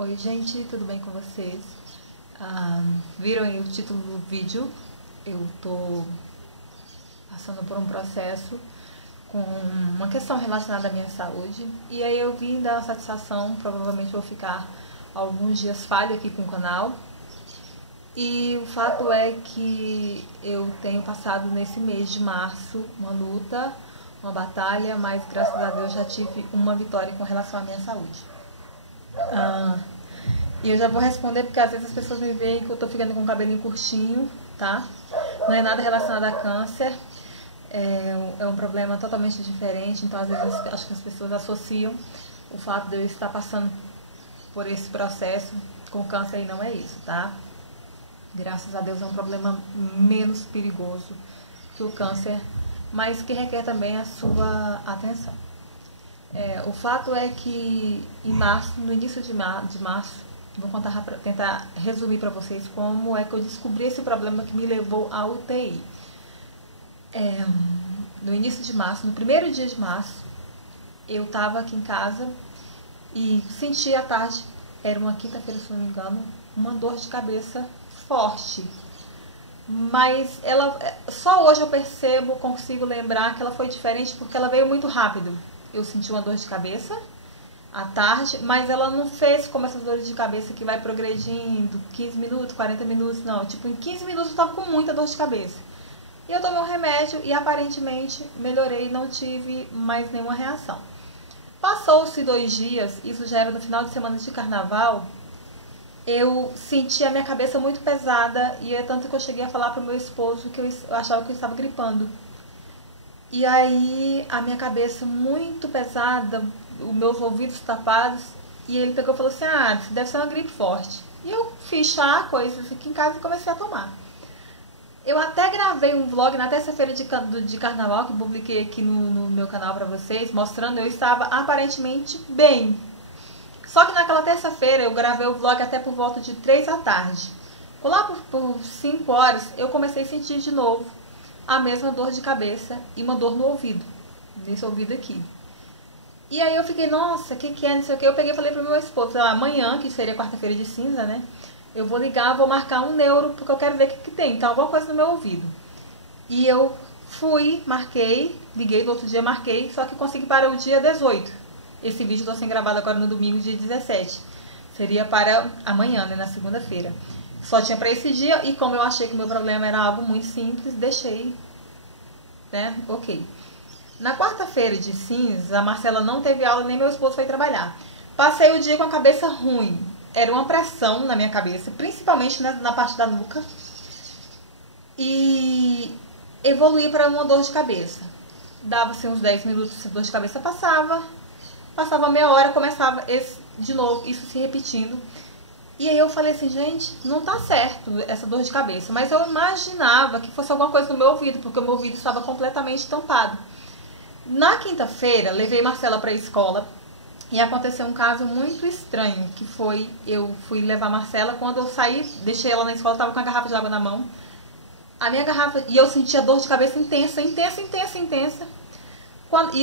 Oi gente, tudo bem com vocês? Viram aí o título do vídeo? Eu tô passando por um processo com uma questão relacionada à minha saúde e aí eu vim dar satisfação, provavelmente vou ficar alguns dias falho aqui com o canal. E o fato é que eu tenho passado nesse mês de março uma luta, uma batalha, mas graças a Deus já tive uma vitória com relação à minha saúde. E eu já vou responder porque às vezes as pessoas me veem que eu tô ficando com o cabelinho curtinho, tá? Não é nada relacionado a câncer, é um problema totalmente diferente, então às vezes acho que as pessoas associam o fato de eu estar passando por esse processo com câncer e não é isso, tá? Graças a Deus é um problema menos perigoso que o câncer, mas que requer também a sua atenção. O fato é que em março, no início de março, vou tentar resumir para vocês como é que eu descobri esse problema que me levou à UTI. No início de março, no primeiro dia de março, eu estava aqui em casa e senti à tarde, era uma quinta-feira se não me engano, uma dor de cabeça forte. Mas só hoje eu consigo lembrar que ela foi diferente porque ela veio muito rápido. Eu senti uma dor de cabeça à tarde, mas ela não fez como essas dores de cabeça que vai progredindo 15 minutos, 40 minutos, não. Tipo, em 15 minutos eu estava com muita dor de cabeça. E eu tomei um remédio e aparentemente melhorei, não tive mais nenhuma reação. Passou-se 2 dias, isso já era no final de semana de carnaval, eu senti a minha cabeça muito pesada e é tanto que eu cheguei a falar para o meu esposo que eu achava que eu estava gripando. E aí a minha cabeça muito pesada, os meus ouvidos tapados, e ele pegou e falou assim, isso deve ser uma gripe forte. E eu fiz chá, coisas aqui em casa e comecei a tomar. Eu até gravei um vlog na terça-feira de carnaval, que publiquei aqui no meu canal para vocês, mostrando eu estava aparentemente bem. Só que naquela terça-feira eu gravei o vlog até por volta de 3 da tarde. Lá por 5 horas eu comecei a sentir de novo a mesma dor de cabeça e uma dor no ouvido, nesse ouvido aqui. E aí eu fiquei, nossa, o que é, não sei o que. Eu peguei e falei pro meu esposo, amanhã, que seria quarta-feira de cinza, né? Eu vou ligar, vou marcar um neuro, porque eu quero ver o que tem. Então, alguma coisa no meu ouvido. E eu fui, marquei, liguei no outro dia, marquei, só que consegui para o dia 18. Esse vídeo está sendo gravado agora no domingo, dia 17. Seria para amanhã, né, na segunda-feira. Só tinha para esse dia e como eu achei que o meu problema era algo muito simples, deixei, né, ok. Na quarta-feira de cinza, a Marcela não teve aula, nem meu esposo foi trabalhar. Passei o dia com a cabeça ruim. Era uma pressão na minha cabeça, principalmente na parte da nuca. E evoluí para uma dor de cabeça. Dava-se uns 10 minutos, a dor de cabeça passava meia hora, começava de novo, isso se repetindo. E aí eu falei assim, gente, não tá certo essa dor de cabeça. Mas eu imaginava que fosse alguma coisa no meu ouvido, porque o meu ouvido estava completamente tampado. Na quinta-feira, levei Marcela para a escola e aconteceu um caso muito estranho, que foi, eu fui levar Marcela, quando eu saí, deixei ela na escola, estava com a garrafa de água na mão. A minha garrafa, e eu sentia dor de cabeça intensa, e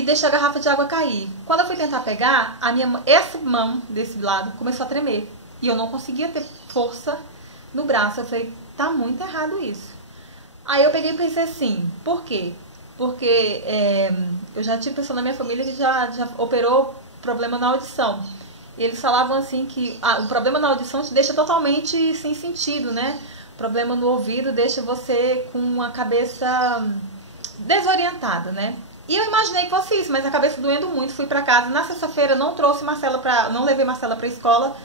deixei a garrafa de água cair. Quando eu fui tentar pegar, essa mão desse lado começou a tremer. E eu não conseguia ter força no braço. Eu falei, tá muito errado isso. Aí eu peguei e pensei assim, por quê? Porque eu já tive pessoa na minha família que já operou problema na audição. E eles falavam assim que o problema na audição te deixa totalmente sem sentido, né? O problema no ouvido deixa você com a cabeça desorientada, né? E eu imaginei que fosse isso, mas a cabeça doendo muito, fui pra casa. Na sexta-feira não levei Marcela pra escola,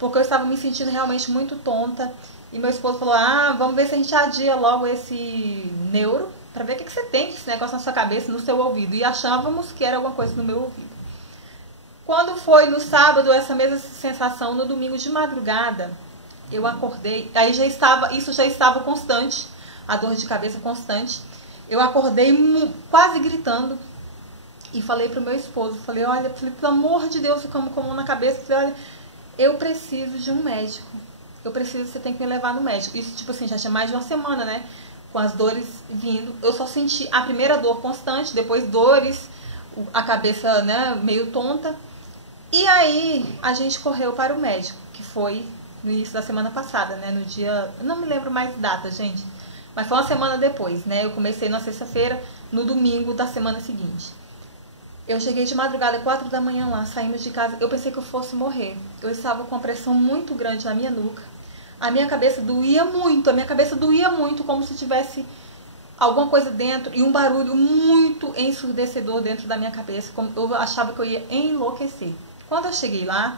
porque eu estava me sentindo realmente muito tonta. E meu esposo falou, vamos ver se a gente adia logo esse neuro, pra ver o que você tem, esse negócio na sua cabeça, no seu ouvido. E achávamos que era alguma coisa no meu ouvido. Quando foi no sábado, essa mesma sensação, no domingo de madrugada, eu acordei, aí isso já estava constante, a dor de cabeça constante. Eu acordei quase gritando e falei pro meu esposo, falei, pelo amor de Deus, ficamos com a mão na cabeça, falei, olha, eu preciso de um médico, você tem que me levar no médico. Isso, tipo assim, já tinha mais de uma semana, né, com as dores vindo. Eu só senti a primeira dor constante, depois dores, a cabeça, né, meio tonta. E aí a gente correu para o médico, que foi no início da semana passada, né? No dia... Eu não me lembro mais data, gente. Mas foi uma semana depois, né? Eu comecei na sexta-feira, no domingo da semana seguinte. Eu cheguei de madrugada, 4 da manhã lá, saímos de casa. Eu pensei que eu fosse morrer. Eu estava com uma pressão muito grande na minha nuca. A minha cabeça doía muito, como se tivesse alguma coisa dentro e um barulho muito ensurdecedor dentro da minha cabeça. Eu achava que eu ia enlouquecer. Quando eu cheguei lá,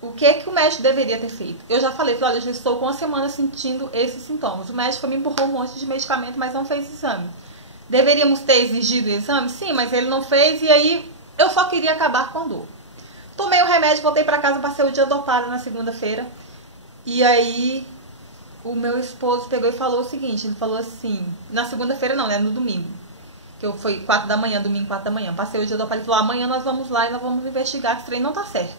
o que é que o médico deveria ter feito? Eu já falei, olha, eu já estou com uma semana sentindo esses sintomas. O médico me empurrou um monte de medicamento, mas não fez exame. Deveríamos ter exigido o exame? Sim, mas ele não fez e aí eu só queria acabar com a dor. Tomei o remédio, voltei para casa, passei o dia dopada na segunda-feira. E aí o meu esposo pegou e falou o seguinte, ele falou assim, na segunda-feira não, né, no domingo. Que eu fui 4 da manhã, domingo 4 da manhã. Passei o dia dopada, ele falou, amanhã nós vamos lá e nós vamos investigar que esse trem não tá certo.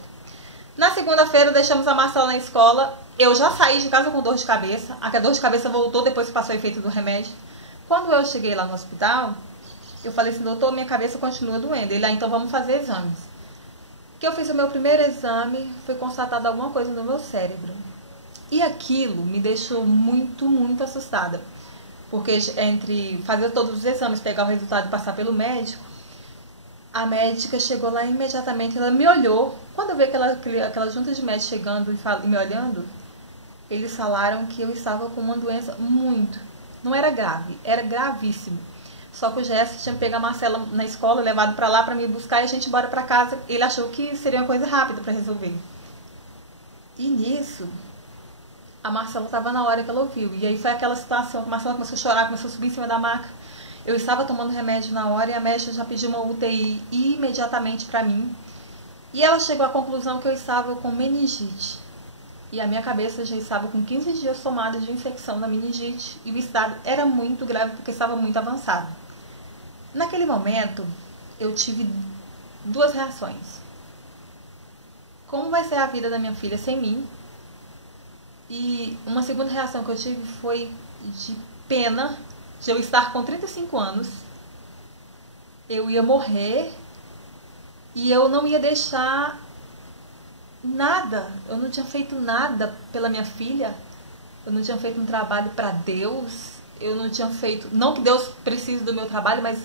Na segunda-feira deixamos a Marcela na escola, eu já saí de casa com dor de cabeça, a dor de cabeça voltou depois que passou o efeito do remédio. Quando eu cheguei lá no hospital, eu falei assim, doutor, minha cabeça continua doendo. Ele, então vamos fazer exames. Que eu fiz o meu primeiro exame, foi constatado alguma coisa no meu cérebro. E aquilo me deixou muito, muito assustada. Porque entre fazer todos os exames, pegar o resultado e passar pelo médico, a médica chegou lá imediatamente, ela me olhou. Quando eu vi aquela junta de médicos chegando e me olhando, eles falaram que eu estava com uma doença muito... Não era grave, era gravíssimo. Só que o Jéssica tinha pego a Marcela na escola, levado pra lá pra me buscar e a gente ir embora pra casa. Ele achou que seria uma coisa rápida pra resolver. E nisso, a Marcela estava na hora que ela ouviu. E aí foi aquela situação que a Marcela começou a chorar, começou a subir em cima da maca. Eu estava tomando remédio na hora e a médica já pediu uma UTI imediatamente pra mim. E ela chegou à conclusão que eu estava com meningite. E a minha cabeça já estava com 15 dias tomada de infecção da meningite. E o estado era muito grave porque estava muito avançado. Naquele momento, eu tive duas reações. Como vai ser a vida da minha filha sem mim? E uma segunda reação que eu tive foi de pena de eu estar com 35 anos. Eu ia morrer e eu não ia deixar... nada, eu não tinha feito nada pela minha filha, eu não tinha feito um trabalho para Deus, eu não tinha feito, não que Deus precise do meu trabalho, mas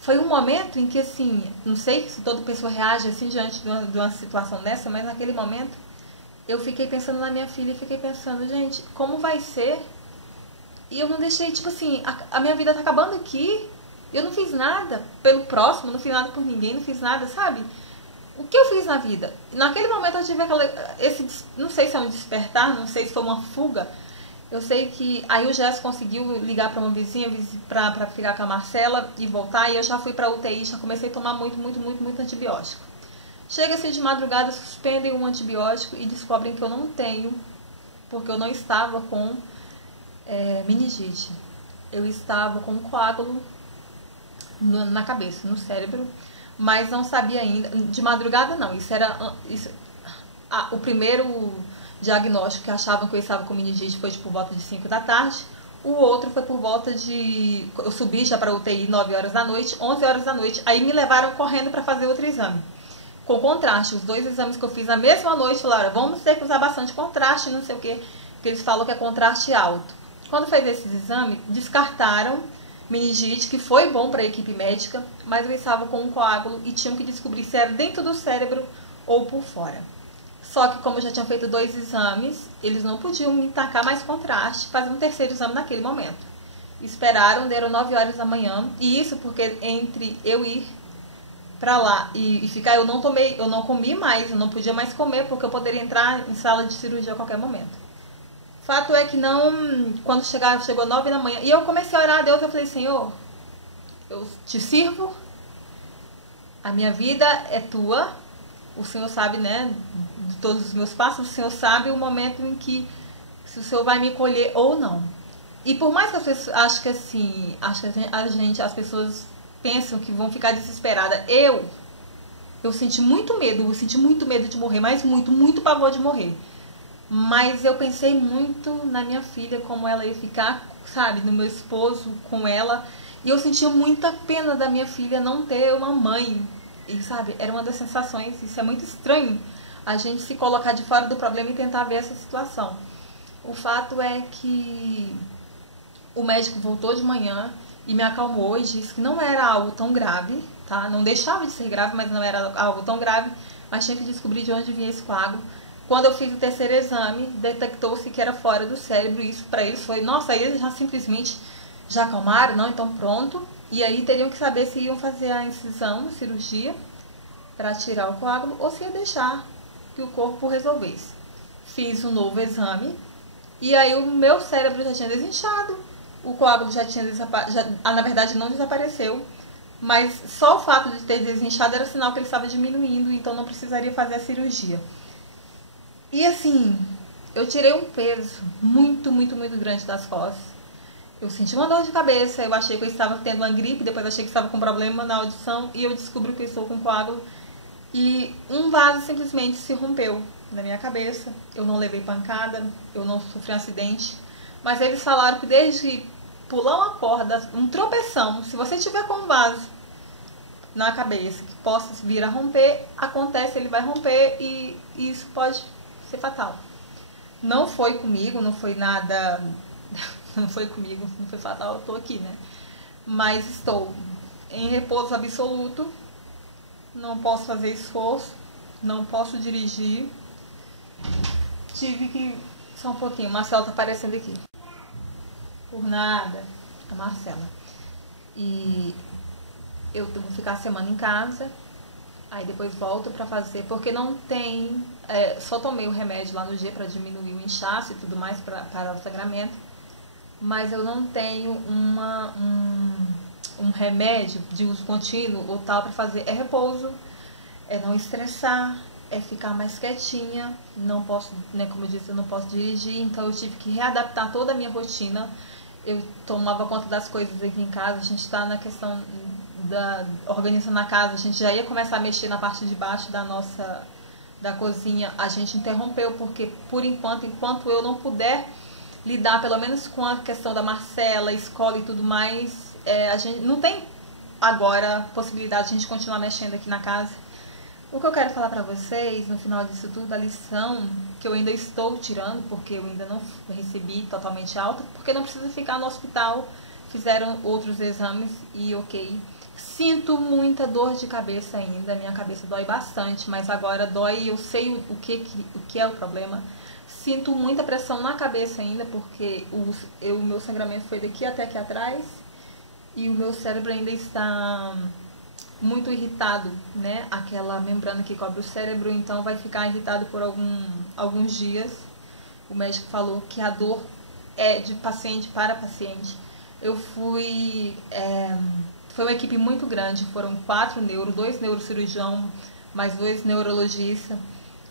foi um momento em que assim, não sei se toda pessoa reage assim diante de uma situação dessa, mas naquele momento eu fiquei pensando na minha filha e fiquei pensando, gente, como vai ser? E eu não deixei, tipo assim, a minha vida tá acabando aqui, eu não fiz nada pelo próximo, não fiz nada por ninguém, não fiz nada, sabe? O que eu fiz na vida? Naquele momento eu tive não sei se é um despertar, não sei se foi uma fuga. Eu sei que aí o Jéssica conseguiu ligar para uma vizinha para ficar com a Marcela e voltar. E eu já fui para UTI, já comecei a tomar muito antibiótico. Chega-se de madrugada, suspendem um antibiótico e descobrem que eu não tenho, porque eu não estava com meningite. Eu estava com um coágulo na cabeça, no cérebro. Mas não sabia ainda, de madrugada não, o primeiro diagnóstico que achavam que eu estava com meningite foi por volta de 5 da tarde, o outro foi por volta de, eu subi já para UTI 9 horas da noite, 11 horas da noite, aí me levaram correndo para fazer outro exame, com contraste, os dois exames que eu fiz na mesma noite, falaram, vamos ter que usar bastante contraste, não sei o que eles falam que é contraste alto. Quando fez esses exames, descartaram meningite, que foi bom para a equipe médica, mas eu estava com um coágulo e tinham que descobrir se era dentro do cérebro ou por fora. Só que como eu já tinha feito 2 exames, eles não podiam me tacar mais contraste, fazer um terceiro exame naquele momento. Esperaram, deram 9 horas da manhã, e isso porque entre eu ir para lá e ficar, eu não comi mais, eu não podia mais comer, porque eu poderia entrar em sala de cirurgia a qualquer momento. Fato é que não, quando chegou 9 da manhã, e eu comecei a orar a Deus, eu falei, Senhor, eu te sirvo, a minha vida é tua, o Senhor sabe, né, de todos os meus passos, o Senhor sabe o momento em que, se o Senhor vai me colher ou não. E por mais que as pessoas, acho que as pessoas pensam que vão ficar desesperadas, eu senti muito medo de morrer, mas muito pavor de morrer. Mas eu pensei muito na minha filha, como ela ia ficar, sabe, no meu esposo, com ela. E eu sentia muita pena da minha filha não ter uma mãe. E, sabe, era uma das sensações, isso é muito estranho. a gente se colocar de fora do problema e tentar ver essa situação. O fato é que o médico voltou de manhã e me acalmou e disse que não era algo tão grave, tá? Não deixava de ser grave, mas não era algo tão grave, mas tinha que descobrir de onde vinha esse coágulo. Quando eu fiz o terceiro exame, detectou-se que era fora do cérebro, e isso para eles foi, nossa, aí eles já simplesmente já acalmaram, não, então pronto. E aí teriam que saber se iam fazer a incisão, a cirurgia, para tirar o coágulo, ou se ia deixar que o corpo resolvesse. Fiz um novo exame, e aí o meu cérebro já tinha desinchado, o coágulo já tinha desaparecido, na verdade não desapareceu, mas só o fato de ter desinchado era sinal que ele estava diminuindo, então não precisaria fazer a cirurgia. E assim, eu tirei um peso muito, muito, muito grande das costas. Eu senti uma dor de cabeça, eu achei que eu estava tendo uma gripe, depois achei que estava com problema na audição, e eu descobri que eu estou com coágulo. E um vaso simplesmente se rompeu na minha cabeça. Eu não levei pancada, eu não sofri um acidente. Mas eles falaram que desde pular uma corda, um tropeção, se você tiver com um vaso na cabeça que possa vir a romper, acontece, ele vai romper e isso pode ser fatal. Não foi comigo, não foi nada, não foi comigo, não foi fatal, eu tô aqui, né? Mas estou em repouso absoluto, não posso fazer esforço, não posso dirigir. Tive que, só um pouquinho, o Marcelo tá aparecendo aqui. Por nada, a Marcela. E eu vou ficar a semana em casa, aí depois volto pra fazer, porque não tem, só tomei o remédio lá no dia pra diminuir o inchaço e tudo mais, para o sangramento, mas eu não tenho um remédio de uso contínuo ou tal pra fazer. É repouso, é não estressar, é ficar mais quietinha, não posso, né, como eu disse, eu não posso dirigir, então eu tive que readaptar toda a minha rotina. Eu tomava conta das coisas aqui em casa, a gente está na questão da organização na casa, a gente já ia começar a mexer na parte de baixo da cozinha, a gente interrompeu, porque por enquanto eu não puder lidar pelo menos com a questão da Marcela, escola e tudo mais, a gente não tem agora possibilidade de a gente continuar mexendo aqui na casa. O que eu quero falar pra vocês, no final disso tudo, a lição que eu ainda estou tirando, porque eu ainda não recebi totalmente alta, porque não precisa ficar no hospital, fizeram outros exames e ok. Sinto muita dor de cabeça ainda, minha cabeça dói bastante, mas agora dói e eu sei o que é o problema. Sinto muita pressão na cabeça ainda, porque o meu sangramento foi daqui até aqui atrás e o meu cérebro ainda está muito irritado, né? Aquela membrana que cobre o cérebro, então vai ficar irritado por alguns dias. O médico falou que a dor é de paciente para paciente. Eu fui... foi uma equipe muito grande, foram 4 2 neurocirurgião, mais 2 neurologistas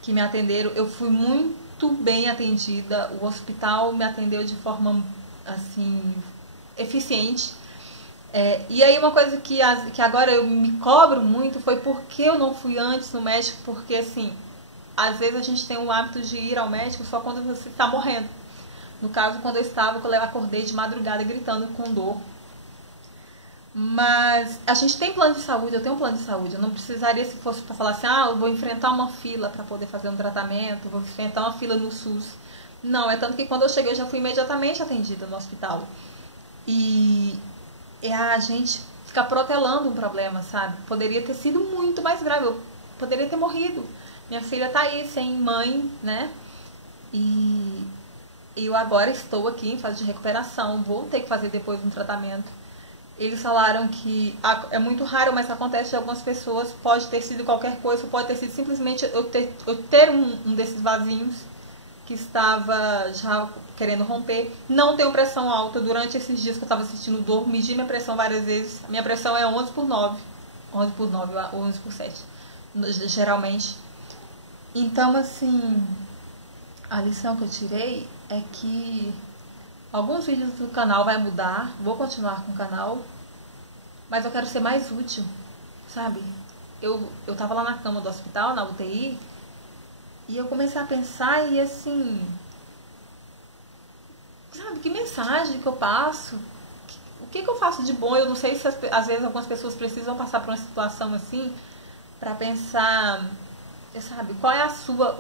que me atenderam. Eu fui muito bem atendida, o hospital me atendeu de forma, assim, eficiente. E aí uma coisa que agora eu me cobro muito foi porque eu não fui antes no médico, porque assim, às vezes a gente tem o hábito de ir ao médico só quando você está morrendo. No caso, quando eu acordei de madrugada gritando com dor. Mas a gente tem plano de saúde, eu tenho um plano de saúde. Eu não precisaria, se fosse para falar assim, eu vou enfrentar uma fila para poder fazer um tratamento, vou enfrentar uma fila no SUS. Não, é tanto que quando eu cheguei eu já fui imediatamente atendida no hospital. E a gente fica protelando um problema, sabe? Poderia ter sido muito mais grave, eu poderia ter morrido. Minha filha tá aí sem mãe, né? E eu agora estou aqui em fase de recuperação, vou ter que fazer depois um tratamento. Eles falaram que é muito raro, mas acontece de algumas pessoas, pode ter sido qualquer coisa, pode ter sido simplesmente eu ter um desses vasinhos que estava já querendo romper. Não tenho pressão alta. Durante esses dias que eu estava sentindo dor, medi minha pressão várias vezes. Minha pressão é 11/9. 11/9, 11/7, geralmente. Então, assim, a lição que eu tirei é que alguns vídeos do canal vai mudar. Vou continuar com o canal, mas eu quero ser mais útil, sabe? Eu tava lá na cama do hospital, na UTI, e eu comecei a pensar e assim, sabe, que mensagem que eu passo? O que eu faço de bom? Eu não sei se às vezes algumas pessoas precisam passar por uma situação assim para pensar sabe, qual é a sua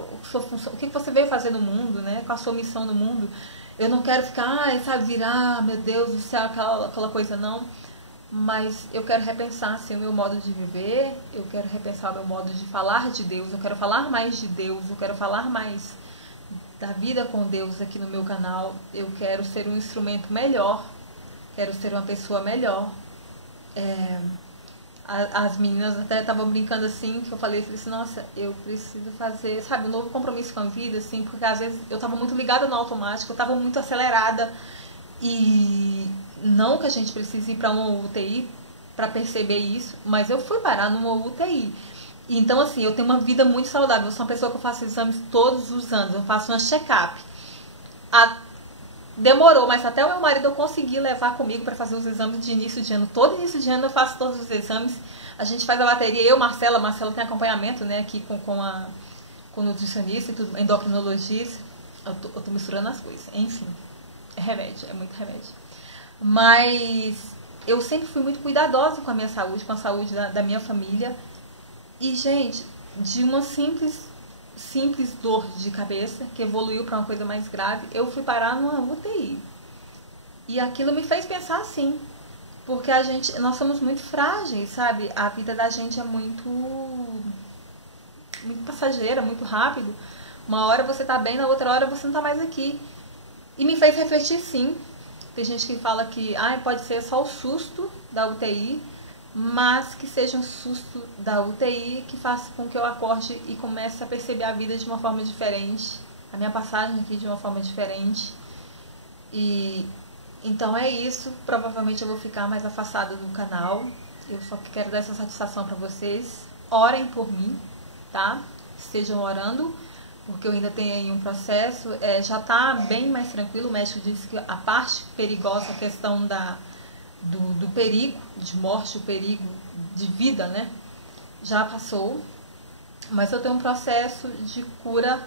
função, o que você veio fazer no mundo, né? Qual a sua missão no mundo. Eu não quero ficar, sabe, virar, meu Deus do céu, aquela coisa, não. Mas eu quero repensar, assim, o meu modo de viver, eu quero repensar o meu modo de falar de Deus, eu quero falar mais de Deus, eu quero falar mais da vida com Deus aqui no meu canal. Eu quero ser um instrumento melhor, quero ser uma pessoa melhor. As meninas até estavam brincando assim, que eu falei assim, nossa, eu preciso fazer, sabe, um novo compromisso com a vida, assim, porque às vezes eu estava muito ligada no automático, eu estava muito acelerada, e não que a gente precise ir para uma UTI para perceber isso, mas eu fui parar numa UTI. Então, assim, eu tenho uma vida muito saudável, eu sou uma pessoa que eu faço exames todos os anos, eu faço uma check-up. Demorou, mas até o meu marido eu consegui levar comigo para fazer os exames de início de ano. Todo início de ano eu faço todos os exames. A gente faz a bateria, eu, Marcela tem acompanhamento, né, aqui com o nutricionista e tudo, endocrinologista. Eu tô misturando as coisas, enfim. É remédio, é muito remédio. Mas eu sempre fui muito cuidadosa com a minha saúde, com a saúde da minha família. E, gente, de uma simples dor de cabeça, que evoluiu para uma coisa mais grave, eu fui parar numa UTI. E aquilo me fez pensar assim, porque nós somos muito frágeis, sabe? A vida da gente é muito passageira, muito rápido. Uma hora você tá bem, na outra hora você não tá mais aqui. E me fez refletir, sim. Tem gente que fala que pode ser só o susto da UTI, mas que seja um susto da UTI que faça com que eu acorde e comece a perceber a vida de uma forma diferente, a minha passagem aqui de uma forma diferente. E então é isso. Provavelmente eu vou ficar mais afastada do canal. Eu só quero dar essa satisfação para vocês. Orem por mim, tá? Estejam orando, porque eu ainda tenho aí um processo. Já tá bem mais tranquilo. O médico disse que a parte perigosa, a questão do perigo de morte, o perigo de vida, né, já passou. Mas eu tenho um processo de cura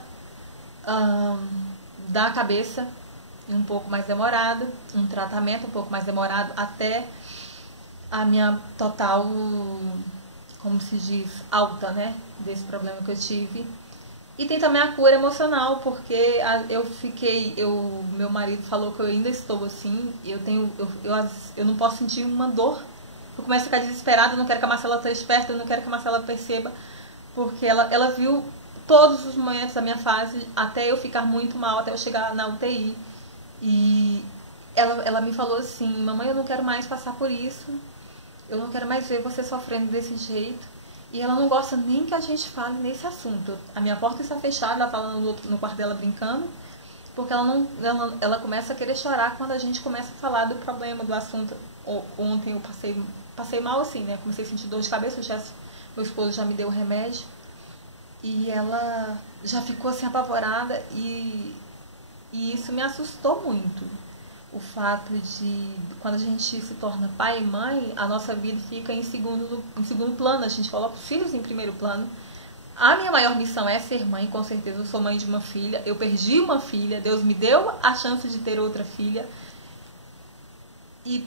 da cabeça um pouco mais demorado, um tratamento um pouco mais demorado, até a minha total, como se diz, alta, né, desse problema que eu tive. E tem também a cura emocional, porque meu marido falou que eu ainda estou assim, eu não posso sentir uma dor. Eu começo a ficar desesperada, eu não quero que a Marcela esteja perto, eu não quero que a Marcela perceba, porque ela viu todos os momentos da minha fase, até eu ficar muito mal, até eu chegar na UTI. E ela me falou assim, mamãe, eu não quero mais passar por isso, eu não quero mais ver você sofrendo desse jeito. E ela não gosta nem que a gente fale nesse assunto. A minha porta está fechada, ela está lá no quarto dela brincando, porque ela começa a querer chorar quando a gente começa a falar do problema, do assunto. Ontem eu passei mal assim, né? Comecei a sentir dor de cabeça, meu esposo já me deu o remédio. E ela já ficou assim apavorada e isso me assustou muito. O fato de, quando a gente se torna pai e mãe, a nossa vida fica em segundo plano, a gente coloca os filhos em primeiro plano. A minha maior missão é ser mãe, com certeza. Eu sou mãe de uma filha, eu perdi uma filha, Deus me deu a chance de ter outra filha. E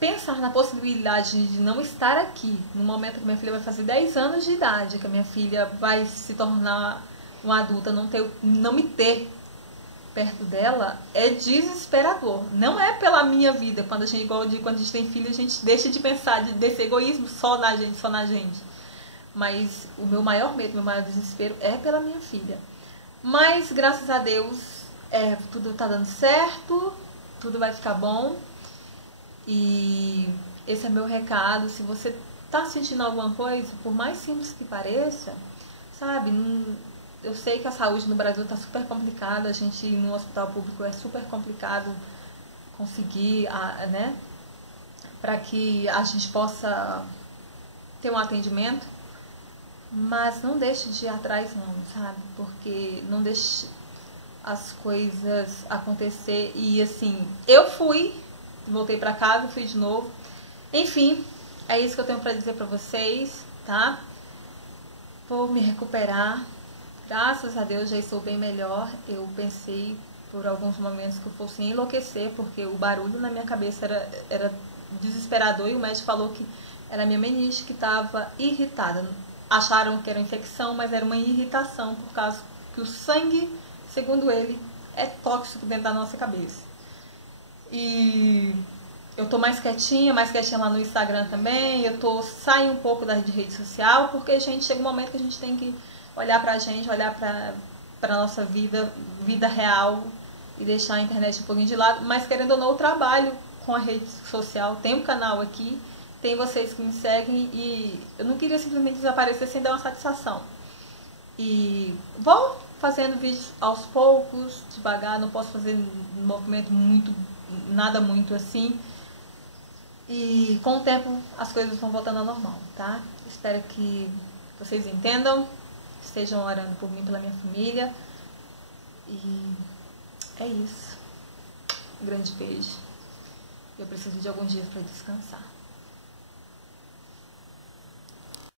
pensar na possibilidade de não estar aqui, no momento que minha filha vai fazer 10 anos de idade, que a minha filha vai se tornar uma adulta, não me ter perto dela, é desesperador. Não é pela minha vida. Quando a gente, igual eu digo, quando a gente tem filho, a gente deixa de pensar desse egoísmo só na gente. Mas o meu maior medo, meu maior desespero é pela minha filha. Mas, graças a Deus, tudo tá dando certo, tudo vai ficar bom. E esse é meu recado. Se você tá sentindo alguma coisa, por mais simples que pareça, sabe, eu sei que a saúde no Brasil está super complicada, a gente ir no hospital público é super complicado conseguir, né, para que a gente possa ter um atendimento, mas não deixe de ir atrás não, sabe, porque não deixe as coisas acontecer. E assim, eu voltei para casa, fui de novo, enfim, é isso que eu tenho para dizer para vocês, tá? Vou me recuperar. Graças a Deus já estou bem melhor. Eu pensei por alguns momentos que eu fosse enlouquecer, porque o barulho na minha cabeça era desesperador, e o médico falou que era a minha meninge que estava irritada. acharam que era infecção, mas era uma irritação, por causa que o sangue, segundo ele, é tóxico dentro da nossa cabeça. E eu tô mais quietinha lá no Instagram também, saio um pouco da rede social, porque a gente chega um momento que a gente tem que olhar pra gente, olhar pra nossa vida real e deixar a internet um pouquinho de lado, mas querendo ou não, eu trabalho com a rede social, tem um canal aqui, tem vocês que me seguem e eu não queria simplesmente desaparecer sem dar uma satisfação. E vou fazendo vídeos aos poucos, devagar, não posso fazer um movimento nada muito assim. E com o tempo as coisas vão voltando ao normal, tá? Espero que vocês entendam, estejam orando por mim, pela minha família. E é isso. Um grande beijo. Eu preciso de alguns dias para descansar.